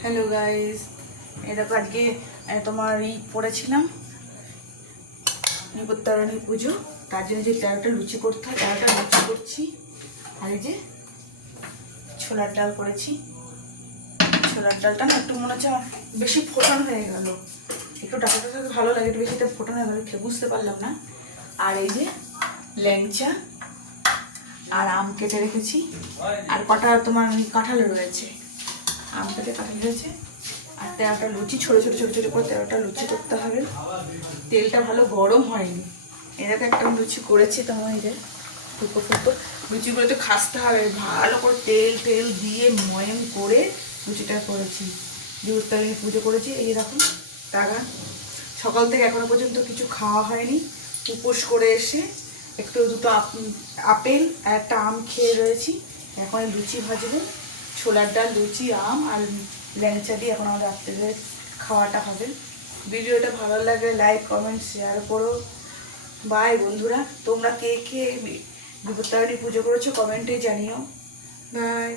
Hello guys, এই দেখো আজকে তোমার পড়েছিলাম নিপত্তারণী পুজো। তার জন্য যে 13টা লুচি করতে হয় 13টা লুচি করছি। আর এই যে ছোলার ডাল করেছি। ছোলার ডালটা না একটু মনে হচ্ছে বেশি ফোটানো হয়ে গেল, একটু ডালটা ভালো লাগে, একটু বেশিটা ফোটানো হয়ে গেল, বুঝতে পারলাম না। আর এই যে ল্যাংচা আর আম কেটে রেখেছি, আর কটা তোমার কাঁঠাল রয়েছে, আম কেটে কাঁঠাল রয়েছে। আর 13টা লুচি ছোটো ছোটো ছোটো ছোটো করে 13টা লুচি করতে হবে। তেলটা ভালো গরম হয়নি, এটাতে একটা লুচি করেছি তোমার এই যে ফুটো ফুটো লুচিগুলো তো খাসতে হবে ভালো করে, তেল তেল দিয়ে ময়ম করে লুচিটা করেছি। দেবতারিণী পুজো করেছি। এই রকম টাকা সকাল থেকে এখনো পর্যন্ত কিছু খাওয়া হয়নি, উপোস করে এসে একটু দুটো আপেল আর একটা আম খেয়ে রয়েছি। এখন লুচি ভাজবো, ছোলার ডাল লুচি আম আর ল্যাংচা দিয়ে এখন আমাদের রাত্রে খাওয়াটা হবে। ভিডিওটা ভালো লাগলে লাইক কমেন্ট শেয়ার করো। বাই বন্ধুরা, তোমরা কে কে বিপত্তারিণী পুজো করেছো কমেন্টে জানিও। বাই।